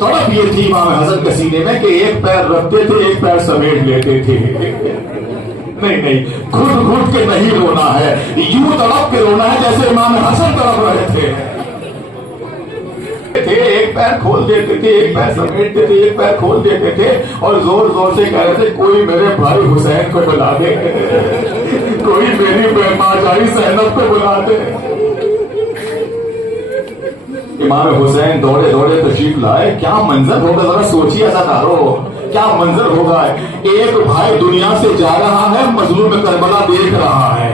तड़प ये थी इमाम हसन के सीने में कि एक पैर रखते थे, एक पैर समेट लेते थे। नहीं नहीं, घुट घुट के नहीं रोना है, यूं तड़प के रोना है जैसे इमाम हसन तड़प रहे थे। एक पैर खोल देते थे, एक पैर समेटते थे, एक पैर खोल देते थे और जोर जोर से कह रहे थे कोई मेरे भाई हुसैन को बुला दे, कोई मेरी माजाई ज़ैनब को बुला दे। इमाम हुसैन दौड़े दौड़े तशरीफ लाए। क्या मंजर होगा, जरा सोचिए अज़ादारो, क्या मंजर होगा। एक भाई दुनिया से जा रहा है, मजलूम करबला देख रहा है।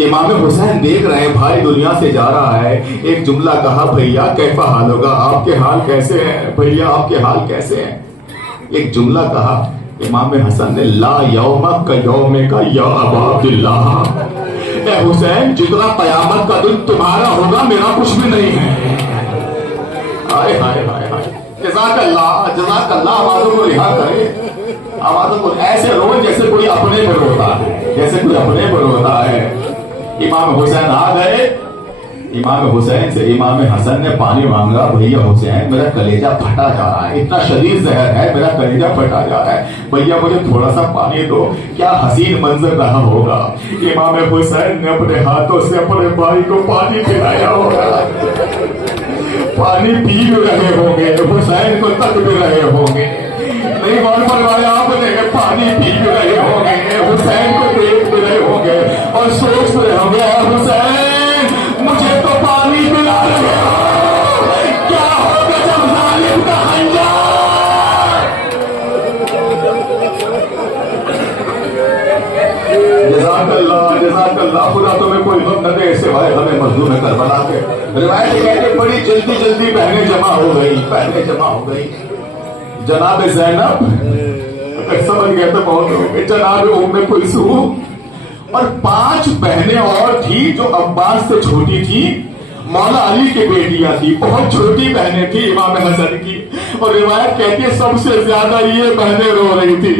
इमाम हुसैन देख रहे हैं भाई दुनिया से जा रहा है। एक जुमला कहा, भैया कैसा हाल होगा, आपके हाल कैसे हैं भैया, आपके हाल कैसे हैं। एक जुमला कहा इमाम हसन ने, ला यौमा का यौमे का या अबा अब्दुल्लाह, ए हुसैन जितना कयामत का दिन तुम्हारा होगा मेरा कुछ भी नहीं है। हाय हाय हाय हाय, जज़ाकल्लाह जज़ाकल्लाह। आवाजों को रिहा करें, आवाजों को ऐसे रो जैसे कोई अपने पर रोता है, जैसे कोई अपने पर रोता है। इमाम हुसैन आ गए। इमाम हुसैन से इमाम हसन ने पानी मांगा, भैया हुसैन मेरा कलेजा फटा जा रहा है, इतना शदीद जहर है, मेरा कलेजा फटा जा रहा है, भैया मुझे थोड़ा सा पानी दो। क्या हसीन मंजर रहा होगा। इमाम हुसैन ने अपने हाथों से अपने भाई को पानी पिलाया होगा, पानी पी भी रहे होंगे, हुसैन को तक भी रहे होंगे। नहीं गौर फरमाया आपने, पानी पी भी रहे होंगे, हुसैन को देख भी रहे होंगे और सोच रहे होंगे हुसैन मुझे तो पानी पिला रहे हो, क्या होगा जब जालिम का खंजर। जज़ाकल्लाह जज़ाकल्लाह, खुदा तुम्हें कोई गम न दे सिवाय हमें मजलूम करबला के। रिवायत कहते बड़ी जल्दी जल्दी बहनें जमा हो गई, बहनें जमा हो गई। जनाब ज़ैनब, अगर समझ गए तो बहुत हो गए, जनाब उम्मे कुलसूम और 5 बहनें और थी जो अब्बास से छोटी थी, मौला अली की बेटियां थी, बहुत छोटी बहनें थी इमाम हसन की। और रिवायत कहती है सबसे ज्यादा ये बहनें रो रही थी,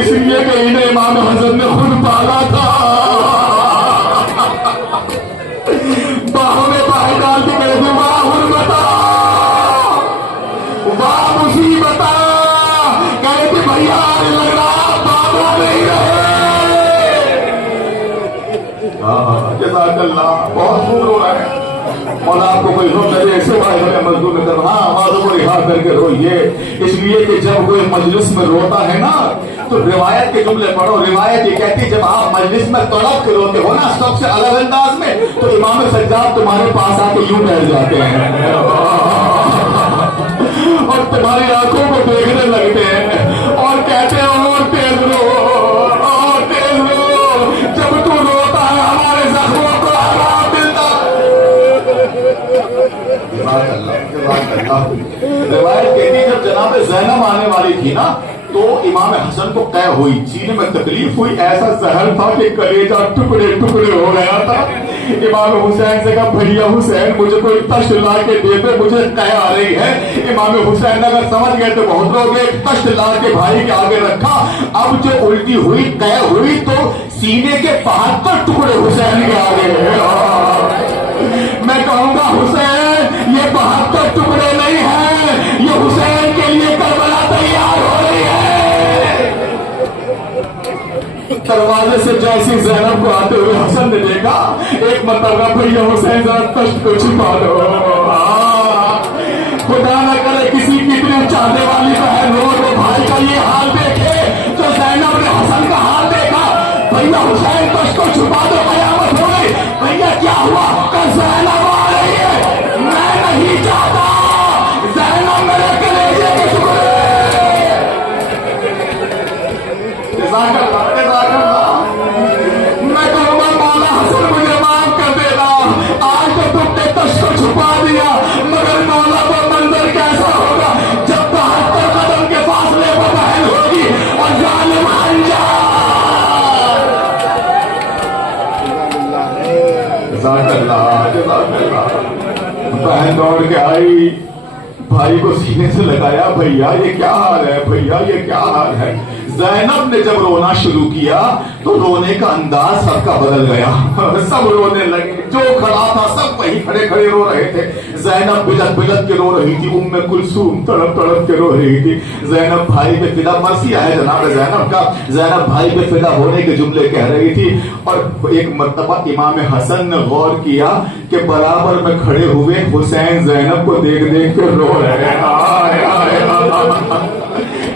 इसलिए कि इन्हें इमाम हसन ने खुद पाला था। बाहों में बाहें डाल के कह दो वाह हुर्मता, वाह मुसीबता, कहते भैया लग रहा बाबा नहीं रहे। जज़ाकल्लाह, बहुत खूब रो रहा है। मौला आपको कोई गम न दे सिवाय हमें मजदूर कर। हाँ, आवाजों को रिहा करके रोइए, इसलिए कि जब कोई मजलिस में रोता है ना तो रिवायत के जुमले पढ़ो। रिवायत ये कहती है जब आप मजलिस में तड़प के रोते हो ना सबसे अलग अंदाज में, तो इमाम सज्जाद तुम्हारे पास आके यूं बैठ जाते हैं और तुम्हारी आंखों को देखने लगते हैं और कहते हैं और तेज रो, और तेज रो, जब तू रोता है हमारे जख्मों को आराम मिलता। रिवायत कहती है जब जनाब ज़ैनब आने वाली थी ना तो इमाम हसन को कै हुई, सीने में तकलीफ हुई, ऐसा जहर था कि कलेजा टुकड़े टुकड़े हो गया था। इमाम हुसैन से कहा भैया हुसैन मुझे कोई तश्त ला के दे दे, मुझे कै आ रही है। इमाम हुसैन अगर समझ गए तो बहुत लोग एक तश्त ला के भाई के आगे रखा। अब जो उल्टी हुई कै हुई तो सीने के 72 टुकड़े हुसैन के आगे। मैं कहूंगा हुसैन ये 72 टुकड़े नहीं है, ये हुसैन के लिए करबला तैयार हो रही है। दरवाजे से जैसी ज़ैनब को आते हुए हसन ने देखा, एक मतलब भैया हुसैन जरा कष्ट को छिपा दो, खुदा न करे किसी की इतनी चाहने वाली बहन हो तो भाई का ये हाल देखे। तो ज़ैनब ने हसन का हाल देखा, भैया हुसैन कष्ट को छुपा दो, कयामत हो गई। भैया क्या हुआ, कल ज़ैनब आ रही है, मैं नहीं चाहता ज़ैनब मेरे कलेजे के टुकड़े। मैं कहूँगा मौला हसन मुझे माफ कर देना, आज तो तुमने कष्ट को छुपा दिया, मगर मौला वो मंजर कैसा होगा जब 72 कदम के फासले पर बहन होगी और जालिम अंजाम। बहन दौड़ के आई, भाई को सीने से लगाया, भैया ये क्या हाल है, भैया ये क्या हाल है। ज़ैनब ने जब रोना शुरू किया तो रोने का अंदाज सबका बदल गया, सब रोने लगे। जो खड़ा था सब वही खड़े खड़े रो रहे थे। ज़ैनब बिलक बिलक के रो रही थी, उम्मे कुलसूम तड़प तड़प के रो रही थी। ज़ैनब भाई पे फिदा, मरसिया है जनाब ज़ैनब का, ज़ैनब भाई पे फिदा होने के जुमले कह रही थी। और एक मर्तबा इमाम हसन ने गौर किया कि बराबर में खड़े हुए हुसैन ज़ैनब को देख देख के रो रहे हैं।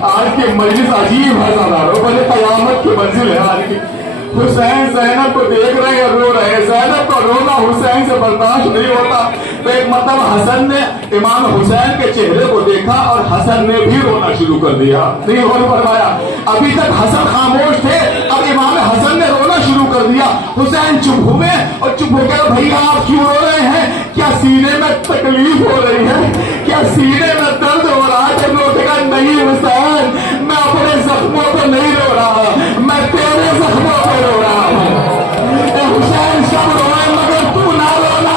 आज की मजलिस अजीब है ज़ादारो, बड़े कयामत की मंजिल है आज की। हुसैन ज़ैनब को देख रहे हैं, रो रहे हैं। ज़ैनब का रोना हुसैन से बर्दाश्त नहीं होता। तो एक मतलब हसन ने इमाम हुसैन के चेहरे को देखा और हसन ने भी रोना शुरू कर दिया। नहीं गौर फरमाया, अभी तक हसन खामोश थे, अब इमाम हसन ने रोना शुरू कर दिया। हुसैन चुप हुए और चुप होकर, भैया आप क्यों रो रहे हैं? क्या सीने में तकलीफ हो रही है? क्या सीने में दर्द हो रहा है? तो उन्होंने कहा नहीं हुसैन, मैं अपने जख्मों पर नहीं रो रहा, मैं तेरे जख्मों पर रो रहा हूँ। हुसैन सब रोए मगर तू ना रोना।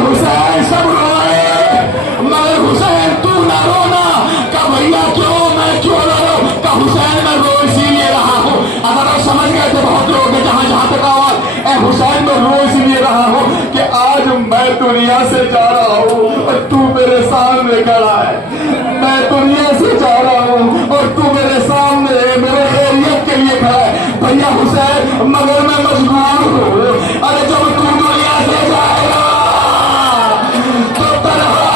हुसैन सब रोए मगर हुसैन तू ना रोना। का भैया क्यों, मैं क्यों रो रहा हूँ? का हुसैन मैं रो इसीलिए रहा हूँ। अगर आप समझ गए तो बहुत लोग हैं जहाँ तक आवाज, हुसैन मैं रो इसलिए रहा हूँ कि आज मैं दुनिया से जा रहा हूँ और तू मेरे सामने खड़ा है। मैं दुनिया से जा रहा हूँ और तू मेरे सामने मेरे खैरियत के लिए खड़ा है। भैया हुसैन मगर मैं मजबूर हूँ। अरे जब तू दुनिया से जाएगा तो तनहा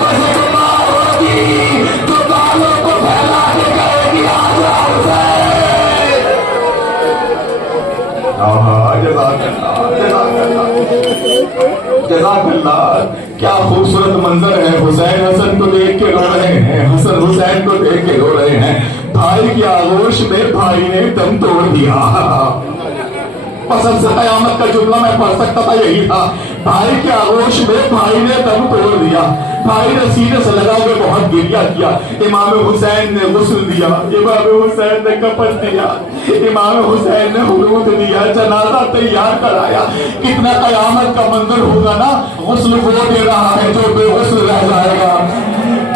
बस बीमार होगी, तो बालों को फैला के कहेगी आजा हुसैन। जज़ाकल्लाह, क्या खूबसूरत मंजर है। हुसैन हसन को देख के रो रहे हैं, हसन हुसैन को देख के रो रहे हैं। भाई की आगोश में भाई ने दम तोड़ दिया। पसंद से कयामत का जुमला मैं पढ़ सकता था, यही था। भाई के आगोश में भाई ने दम तोड़ दिया। भाई ने सीने से लगा के बहुत गिरिया किया। इमाम हुसैन ने गुस्ल दिया, इमाम हुसैन ने कफन दिया, इमाम हुसैन ने हुरूद दिया, जनाजा तैयार कराया। कितना कयामत का मंजर होगा ना। गुस्ल वो दे रहा है जो बेगुस्ल रह जाएगा।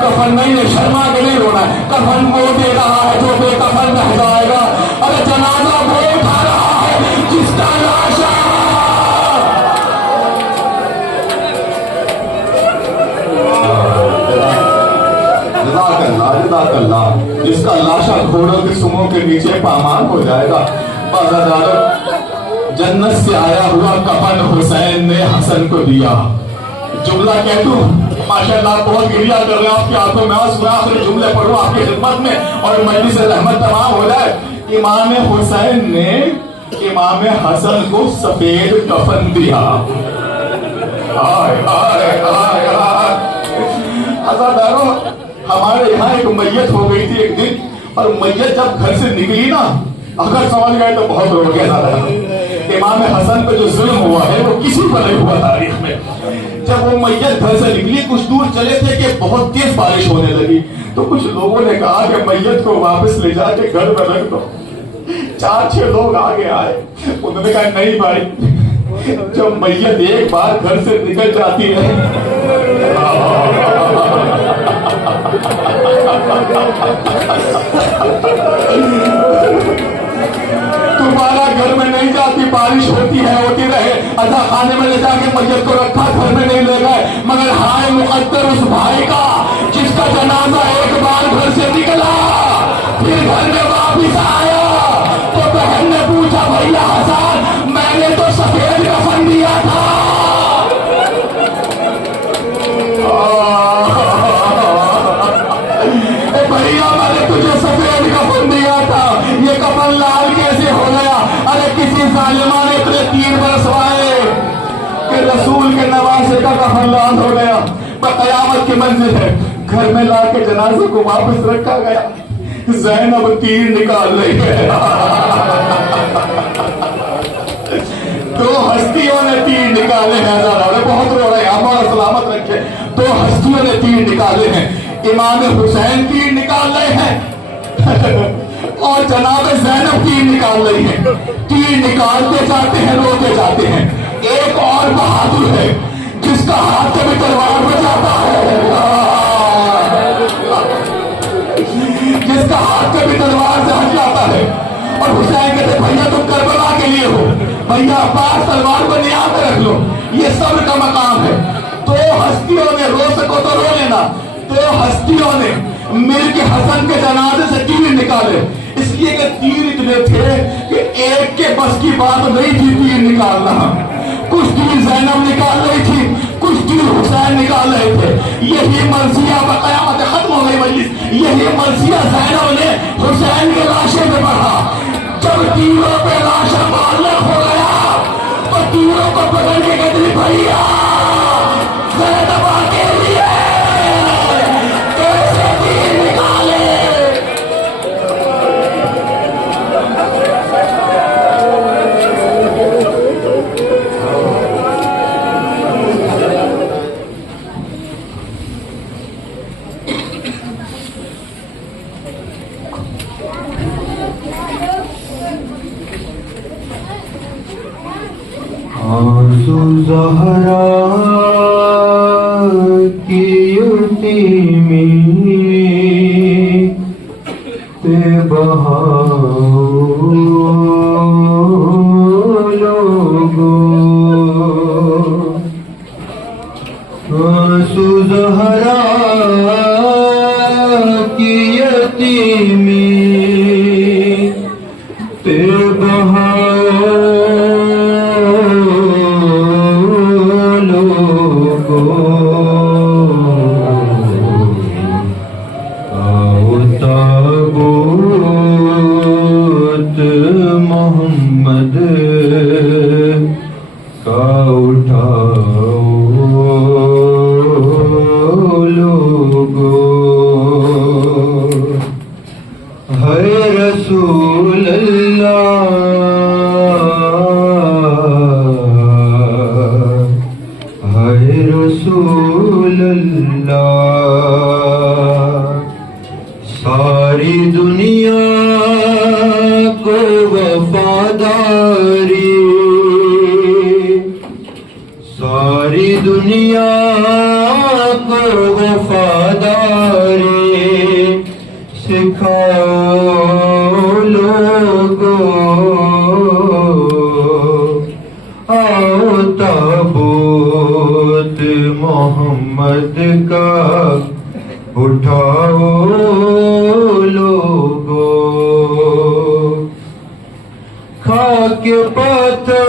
कफन नहीं, शर्मा के नहीं रोना है। कफन वो दे रहा है जो बेकफन रह जाएगा। अरे जनाजा वो उठा रहा है जिसका लाशा जिसका लाशा घोड़ों के सुमों के नीचे पामाल हो जाएगा। जन्नत से आया हुआ कफन हुसैन ने हसन को दिया। जुमला कह दूं, माशाल्लाह बहुत गिरिया कर रहे हैं, आपकी आंखों में आंसू, आखिरी जुमले पढ़ो आपकी खिदमत में और मजलिस रहमत तमाम हो जाए। इमाम हुसैन ने इमाम हसन को सफेद कफन दिया। हमारे यहाँ एक मैयत हो गई थी एक दिन, और मैयत जब घर से निकली ना, अगर समझ गए तो बहुत रो गया। इमाम हसन पे जो जुल्म हुआ है वो किसी पर नहीं हुआ तारीख में। जब वो मैयत घर से निकली, कुछ दूर चले थे कि बहुत तेज बारिश होने लगी, तो कुछ लोगों ने कहा कि मैयत को वापस ले जाके घर में रख दो। 4-6 लोग आगे आए, उन्होंने कहा नहीं भाई, जब मैयत एक बार घर से निकल जाती है तुम्हारा घर में नहीं जाती, बारिश होती है, होती रहे। अजा खाने में ले जाके मैयत को रखा, घर में नहीं ले गए। मगर हाय मुकद्दर उस भाई का जिसका जनाजा एक बार घर से निकला फिर घर में वापिस आया। तो बहन ने पूछा भैया हसन, मैंने तो सफेद कफन दिया था। भैया मैंने तुझे सफेद कफन दिया था, ये कफन लाल कैसे हो गया? अरे किसी जालिमा ने तेरे 3 बरस आए कि रसूल के नवासे का कफन लाल हो गया। पर कयामत की मंजिल है, घर में ला के जनाजे को वापस रखा गया। ज़ैनब तीर निकाल रही है। 2 हस्तियों ने तीर निकाले हैं। बहुत रो रहे हैं, हमारा सलामत रखे। 2 हस्तियों ने तीर निकाले हैं। इमाम हुसैन तीर निकाल रहे हैं और जनाब ज़ैनब तीर निकाल रही है। तीर निकालते जाते हैं, रोते जाते हैं। एक और बहादुर है जिसका हाथ कभी तलवार में जाता है, जिसका हाथ कभी तलवार से हट जाता है। और हुसैन कहते بھیا تم کربلا کے لیے ہو، بھیا عباس تلوار کو نیام میں رکھ لو، یہ صبر کا مقام ہے۔ تو ہستیوں نے، رو سکو تو رو لینا، تو ہستیوں نے مل کے حسن کے جنازے سے تیر نکالے، اس لیے کہ تیر اتنے تھے کہ ایک کے بس کی بات نہیں تھی تیر نکالنا۔ کچھ تیر زینب نکال رہی تھی، کچھ تیر حسین نکال رہے تھے۔ یہی مرثیہ بقیامت ختم ہو گئی مجلس، یہی مرثیہ زینب نے حسین کے لاشے میں پڑھا۔ جب تیروں پہ لاشا معلق ہو گیا تو تیروں کو پکڑ کے کہتے بھیا زینب اکیلی ہے، کیسے تیر نکالے؟ زہرا کی یتیمی پہ بہاؤ لوگو، آنسو زہرا کی یتیمی پہ بہاؤ محمد کا اٹھاؤ لوگو، ہے رسول اللہ ہے رسول اللہ، ساری دنیا کو وفاداری، ساری دنیا کو وفاداری سکھاؤ لوگو، آؤ تابوت محمد کا اٹھاؤ لوگو، خاک پتھر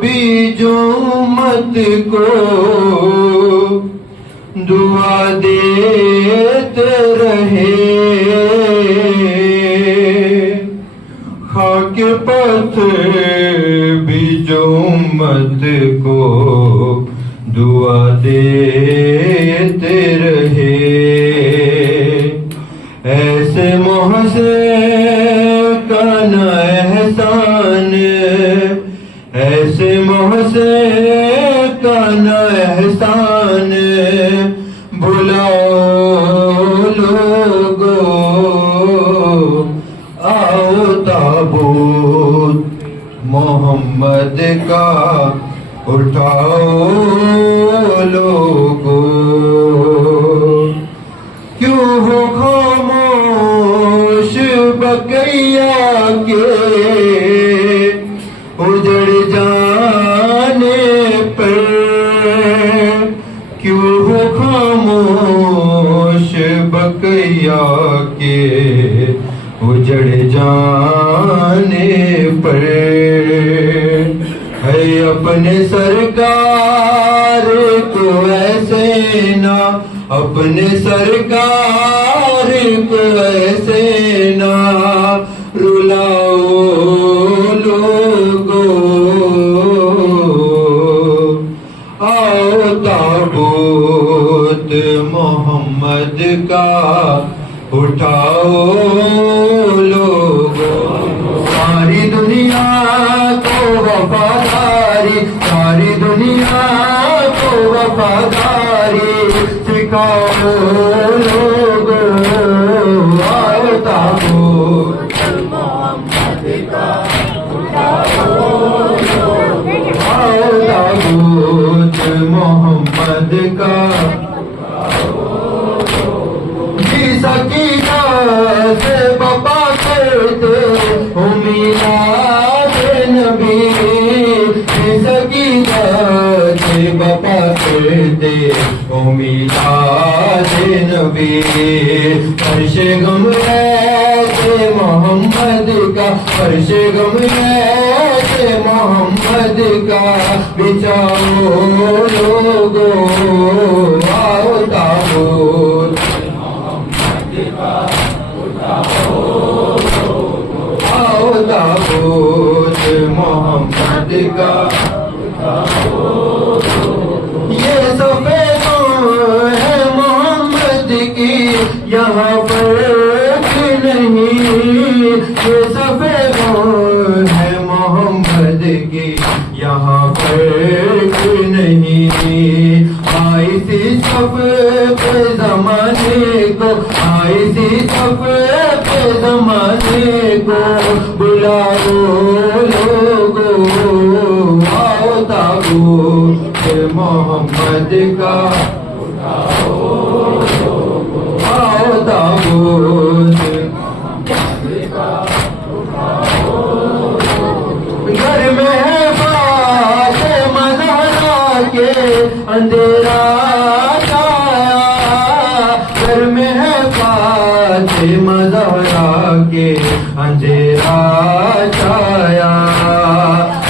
بیج امت کو دعا دیتے رہے، خاک پتھر بیج امت کو دعا دیتے رہے، ایسے محسن کا نہ احسان، ایسے محسن کا نہ احسان بلاؤ لوگو، آؤ تابوت محمد کا اٹھاؤ لوگو، کیوں ہو خاموش بقیہ کے اجڑ جانے پر، کیوں ہو خاموش بقیہ کے اجڑ جانے پر، ہے اپنے سرکار کو ایسے نہ، اپنے سرکار کو ایسے نہ رلاؤ لوگو، آؤ تابوت محمد کا اٹھاؤ لوگو، ساری دنیا کو وفاداری، ساری دنیا کو وفاداری سکھاؤ لوگو، آؤ تابوت محمد کا اٹھاؤ لوگو، آؤ تابوت محمد کا سکینہ سے بپا کرتے امید بپا کرتے امیداد نبی فرش غم ہے محمد کا فرش غم ہے محمد کا بچاؤ لوگو آؤ تابوت آؤ تابوت محمد کا یہ سفید ہے محمد کی یہاں فرق نہیں یہ سفید ہے محمد کی یہاں فرق نہیں آئی سی سب پہ زمانے کو آئی سی سب پہ زمانے کو بلاؤ لوگو آؤ تابوت محمد کا آؤ تابوت گھر میں ہے فاطمہ زہرا کے اندھیرا چھایا گھر میں ہے فاطمہ زہرا کے اندھیرا چھایا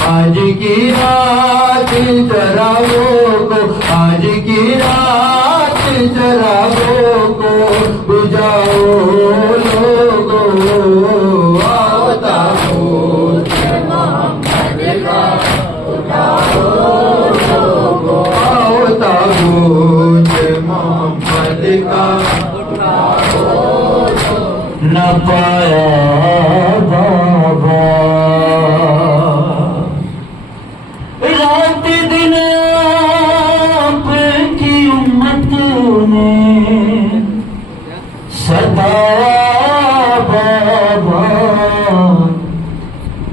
آج کی رات چراغوں کو آج کی رات چراغوں کو بجھاؤ لوگو آؤ تابوت آؤ تابوت محمد کا نہ پایا بابا رات دن آپ کی امت نے ستایا بابا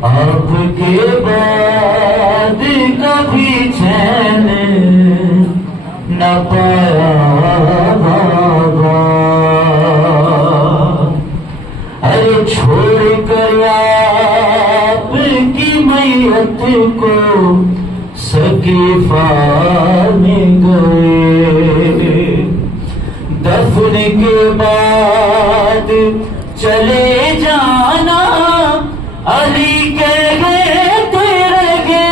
آپ کے بعد کبھی چین نہ پایا بابا ارے چھوڑ کر آپ کی میت کو سقیفہ میں گئے دفن کے بعد چلے جانا علی کہہ گئے تیرے گے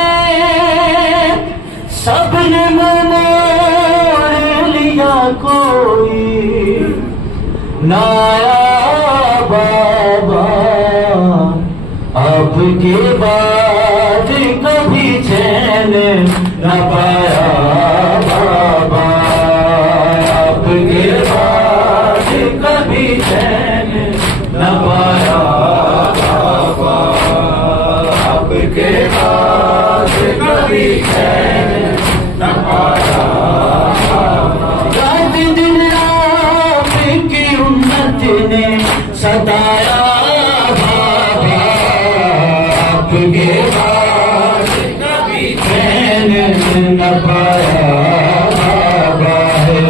سب نے موڑ لیا کوئی نہ آیا بابا آپ کے بعد کبھی چین نہ پایا بابا آپ کے بعد کبھی چین نہ پایا بابا آپ کے بعد کبھی چین نہ پایا رات دن آپ کی امت نے ستایا بابا آپ کے بعد کبھی چین نہ پایا بابا ہے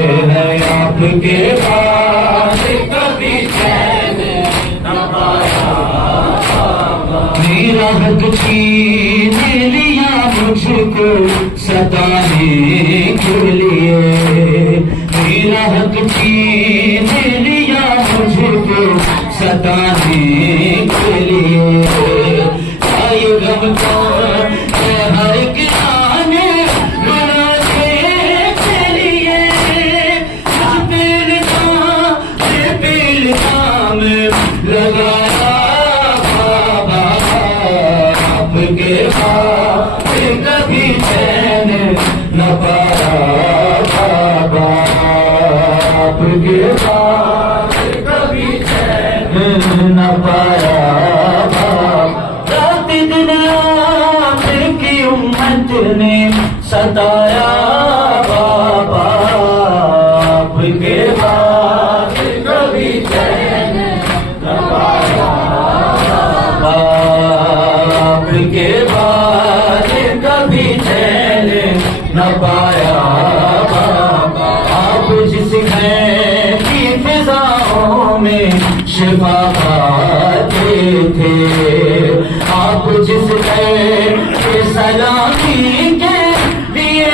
آپ کے بعد کبھی چین نہ پایا میرا حق چھین لیا مجھ کو ستانے کے لیے میرا حق چھین لیا مجھ کو ستانے کے لیے آئے غم کو ہر ایک آنے منانے کے لیے مجھ پہ الزام لگایا بابا آپ کے بعد کبھی چین نہ پایا بابا آپ کے بعد کبھی چین نہ پایا رات دن آپ کی امت نے ستایا بابا آپ کے بعد کبھی چین نہ پایا آپ کے بعد کبھی چین نہ پایا آپ جس گھر کی فضاؤں میں شفا پاتے تھے آپ جس گھر کے سلامی کے لیے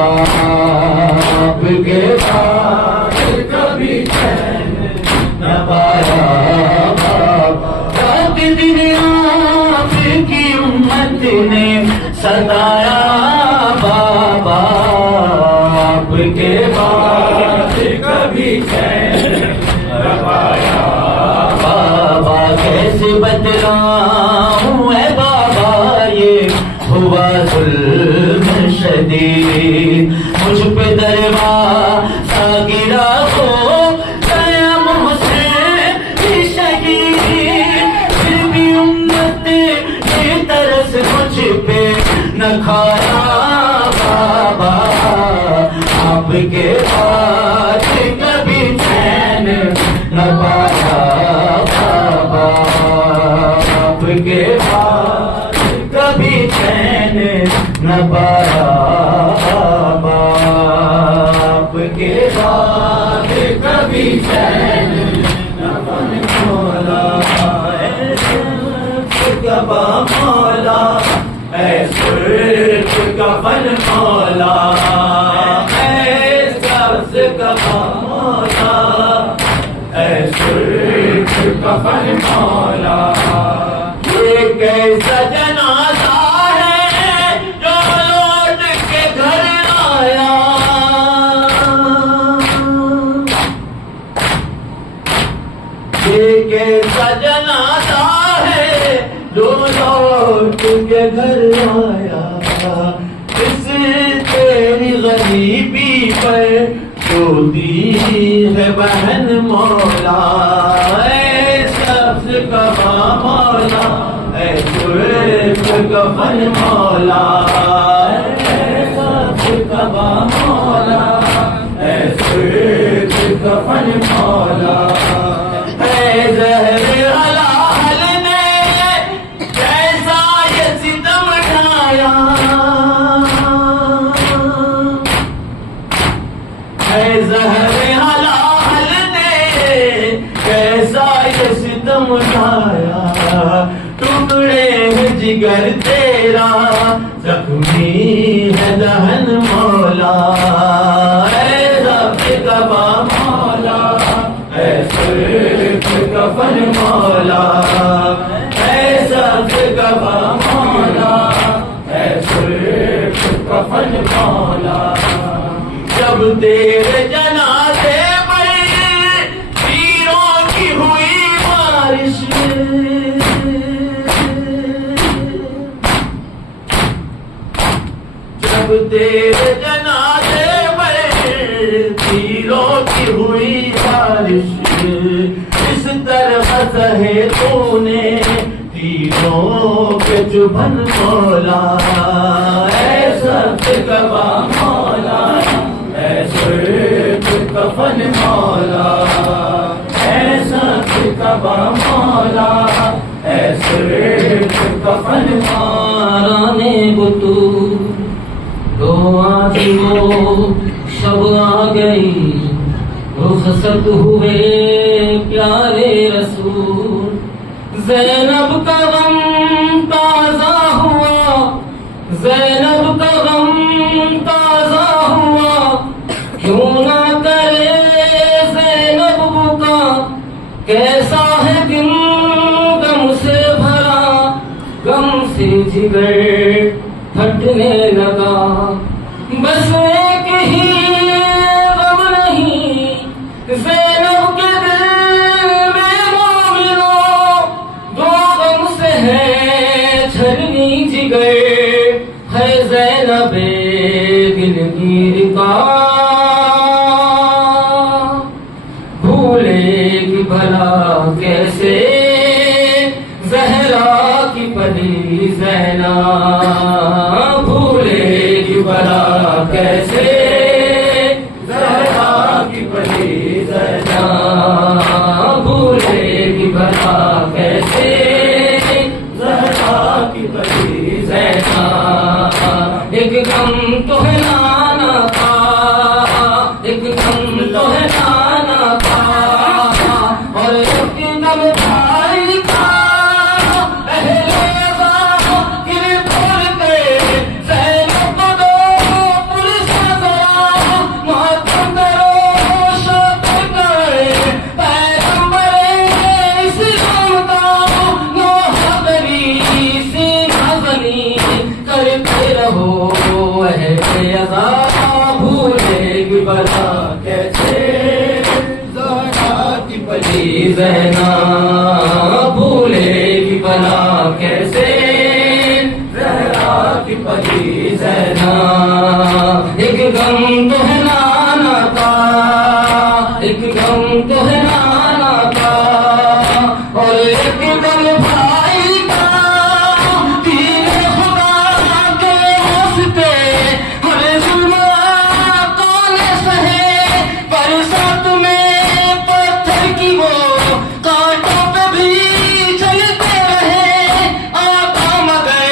آپ کے بعد کبھی چین نہ پایا بابا، رات دن آپ کی امت نے ستایا بابا، آپ کے بعد کبھی چین نہ پایا بابا، کیسے بدلاؤں اے بابا یہ ہوا ظلم شدید، مجھ پہ دروازہ گرا ہو گیا محسن بھی شہید، پھر بھی امت یہ ترس مجھ پہ نہ کھایا بابا، آپ کے بعد کبھی چین نہ پایا بابا، آپ کے بعد کبھی چین نہ پایا بابا، آپ کے بعد کبھی چین نہ پایا مولا، اے سرف کا با مولا، اے سرف کا بن مولا، اے سرف کا با مولا، اے سرف کا بن مولا، یہ کیسا جنازہ ہے جو لوٹ کے گھر آیا، یہ کیسا جنازہ ہے جو لوٹ کے گھر آیا، اس تیری غریبی پر جو دی ہے بہن مولا، اے سبز کا با مولا، اے سرف کا بن مولا، اے سبز کا با مولا، اے سرف کا بن مولا، اے زہر حلال نے کیسا یہ ستم ڈھایا، اے زہر حلال نے کیسا یہ ستم ڈھایا، ٹکڑے ہیں جگر تیرا زخمی ہے دہن مولا، اے رب کا با مولا، اے سرف کا بن مولا، اے سبز کا با مولا، اے سرف کا بن مولا، جب تیرے جنازے پر تیروں کی ہوئی بارش، جب تیرے جنازے پر تیروں کی ہوئی بارش، اس طرح سہے تو نے تیروں کے چبھن مولا، اے سبز کا با مولا، اے سرف کا بن مولا، اے سبز کا با مولا، اے سرف کا بن مولا، بطور تو آج وہ شب آ گئی، رخصت ہوئے پیارے رسول، زینب کا غم تازہ ہوا، زینب کا غم تازہ ہوا، کیوں نہ کرے زینب بکا، کیسا ہے دن غم سے بھرا، غم سے جگر پھٹنے لگا، بس ایک ہی غم نہیں زینب کے دل میں مومنوں، دو غم سے ہے چھلنی جگر، ہے زینب دلگیر کا، بھولے گی بھلا کیسے زہرا کی پلی زینب، بھولے گی بھلا کیسے زہرا کی پلی زینب، بھولے گی بھلا کیسے زہرا کی پلی زینب، ایک غم تو ہے نانا کا، ایک غم تو ہے نانا کا، اور ایک غم بھائی کا، اہل عزا گر بھول کے زینب کو دو پرسد زینب بھولے گی بلا کیسے زہرا کی پری زینب ایک غم تو ہے نانا کا ایک غم تو ہے نانا کا اور ایک غم بھائی کا تین خدا کے واسطے ہر ظلم کون سہے برسات میں پتھر کی وہ کانٹوں پہ بھی چلتے رہے آقا مگر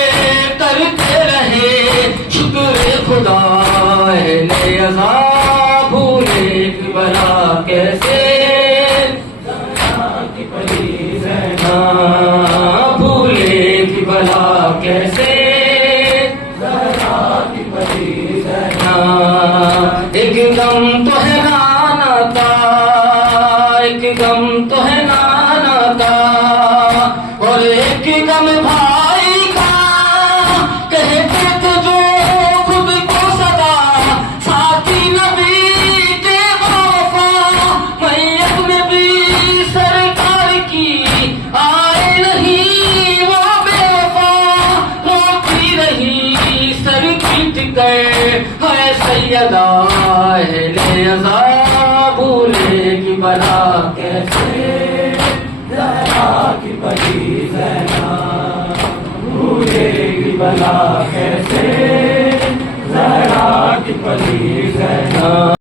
کرتے رہے شکر خدا اہل عذاب بھولے کی بلا کیسے زہرا کی پری زینب بھولے کی بلا کیسے زہرا کی پری زینب ایک غم تو ہے نانا کا ایک غم تو ہے نانا کا اور ایک غم بھائی کا کہتے تھے جو خود کو سدا ساتھی نبی کے وفا میت میں بھی سرکار کی آئے نہیں وہ بے وفا روتی رہی سر پیٹ کر ہے سیدہ اہل عذاب بھولے کی بلا کیسے زہرا کی پری زینب بھولے کی بلا کیسے زہرا کی پری زینب